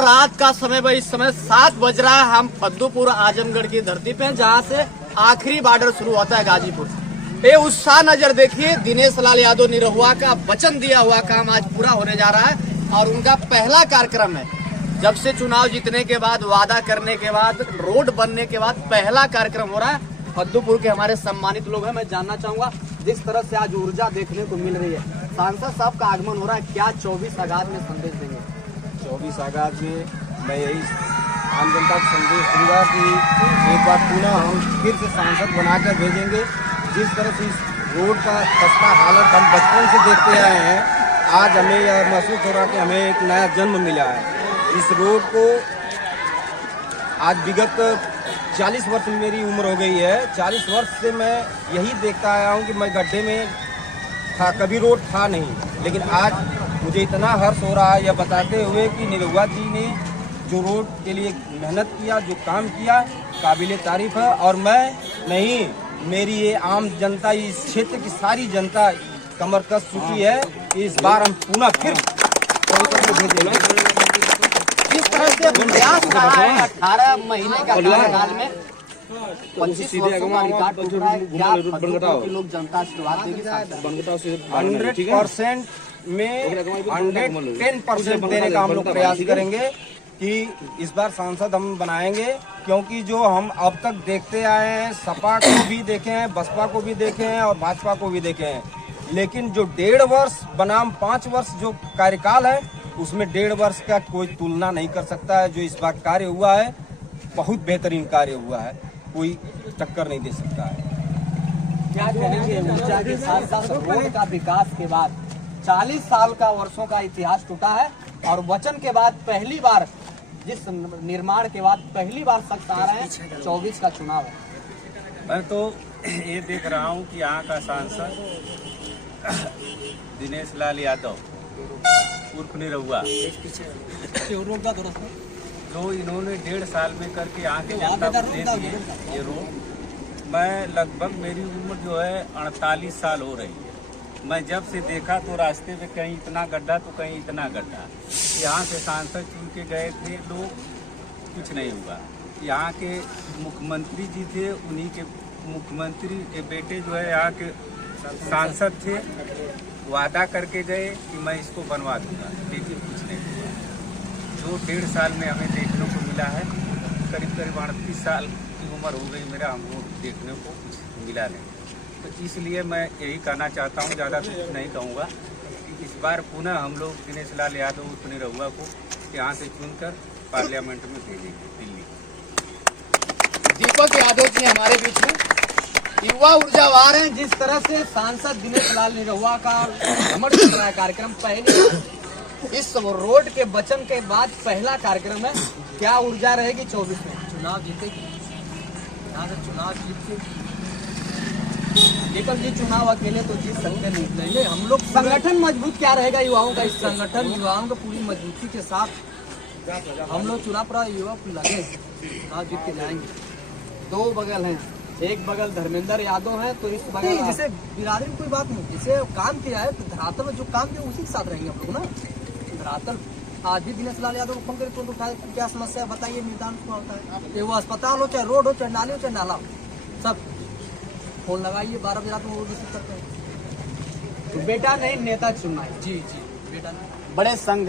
रात का समय भाई, इस समय 7 बज रहा है। हम फद्दूपुर आजमगढ़ की धरती पे हैं, जहाँ से आखिरी बॉर्डर शुरू होता है गाजीपुर। ये उत्साह नजर देखिए, दिनेश लाल यादव निरहुआ का वचन दिया हुआ काम आज पूरा होने जा रहा है और उनका पहला कार्यक्रम है। जब से चुनाव जीतने के बाद, वादा करने के बाद, रोड बनने के बाद पहला कार्यक्रम हो रहा है। फद्दूपुर के हमारे सम्मानित लोग हैं, मैं जानना चाहूंगा जिस तरह से आज ऊर्जा देखने को मिल रही है, सांसद साहब का आगमन हो रहा है, क्या 24 आगाज में संदेश देंगे? 24 आगाज में मैं यही आम जनता को संदेश दूंगा कि एक बार पुनः हम फिर से सांसद बनाकर भेजेंगे। जिस तरह से इस रोड का खस्ता हालत हम बचपन से देखते आए हैं, आज हमें यह महसूस हो रहा है कि हमें एक नया जन्म मिला है। इस रोड को आज विगत 40 वर्ष में मेरी उम्र हो गई है। 40 वर्ष से मैं यही देखता आया हूँ कि मैं गड्ढे में था, कभी रोड था नहीं, लेकिन आज मुझे इतना हर्ष हो रहा है यह बताते हुए कि निरहुआ जी ने जो रोड के लिए मेहनत किया, जो काम किया, काबिले तारीफ है। और मैं नहीं, मेरी ये आम जनता, इस क्षेत्र की सारी जनता कमर कस चुकी है कि इस बार हम पुनः फिर भेजेंगे। जिस तरह से प्रयास रहा है 18 महीने का कार्यकाल में 25 वर्षों का रिकॉर्ड टूट रहा है, क्या फद्दूपुर की लोग जनता आशीर्वाद देगी? 100% में 110% देने का हम लोग प्रयास करेंगे कि इस बार सांसद हम बनाएंगे, क्योंकि जो हम अब तक देखते आए हैं, सपा को भी देखे हैं, बसपा को भी देखे हैं और भाजपा को भी देखे हैं, लेकिन जो 1.5 वर्ष बनाम 5 वर्ष जो कार्यकाल है, उसमें 1.5 वर्ष का कोई तुलना नहीं कर सकता है। जो इस बार कार्य हुआ है, बहुत बेहतरीन कार्य हुआ है, कोई टक्कर नहीं दे सकता है। क्या कहेंगे ऊर्जा के साथ साथ रोड का विकास के बाद 40 साल का, वर्षों का इतिहास टूटा है और वचन के बाद पहली बार, जिस निर्माण के बाद पहली बार शख्स आ रहे हैं, 24 का चुनाव है। मैं तो ये देख रहा हूँ कि यहाँ का सांसद दिनेश लाल यादव उर्फ निरहुआ, जो इन्होंने 1.5 साल में करके यहाँ के जनता को दे दिए ये रोड। मैं लगभग, मेरी उम्र जो है 48 साल हो रही है। मैं जब से देखा तो रास्ते में कहीं इतना गड्ढा तो कहीं इतना गड्ढा। यहाँ से सांसद चुन के गए थे लोग, कुछ नहीं हुआ। यहाँ के मुख्यमंत्री जी थे, उन्हीं के मुख्यमंत्री के बेटे जो है यहाँ के सांसद थे, वादा करके गए कि मैं इसको बनवा दूंगा, लेकिन कुछ नहीं हुआ। जो 1.5 साल में हमें देखने को मिला है, करीब 38 साल की उम्र हो गई मेरा, हमको देखने को कुछ मिला नहीं। तो इसलिए मैं यही कहना चाहता हूँ, ज़्यादा कुछ नहीं कहूँगा, कि इस बार पुनः हम लोग दिनेश लाल यादव उर्फ निरहुआ को यहाँ से चुनकर पार्लियामेंट में भेजेंगे दिल्ली। दीपक यादव जी हमारे बीच में युवा ऊर्जावार हैं। जिस तरह से सांसद दिनेश लाल निरहुआ का भ्रमण चल रहा है कार्यक्रम, पहले इस रोड के वचन के बाद पहला कार्यक्रम है, क्या ऊर्जा रहेगी 24 में? चुनाव जीतेगी, यहाँ से चुनाव जीत के दीपक जी, चुनाव अकेले तो जीत सकते नहीं, हम लोग संगठन मजबूत क्या रहेगा युवाओं का? इस संगठन युवाओं को पूरी मजबूती के साथ हम लोग चुनाव पर युवा लगे, चुनाव जीत के जाएंगे। 2 बगल हैं, एक बगल धर्मेंद्र यादव है, तो इस बगल जैसे बिरादरी में कोई बात नहीं, जैसे काम किया है तो धरातल में जो काम किया उसी के साथ रहेंगे हम लोग ना। धरातल आज भी दिनेश लाल यादव को फोन करके तुरंत उठाए, क्या समस्या है बताइए, निदान क्या होता है, चाहे वो अस्पताल हो, चाहे रोड हो, चाहे नाली हो, चाहे नाला हो, सब फोन लगाइए, 12 बजे रात में वो रिसीव करते हैं। तो बेटा नहीं, नेता चुनना है। जी जी, बेटा बड़े संघ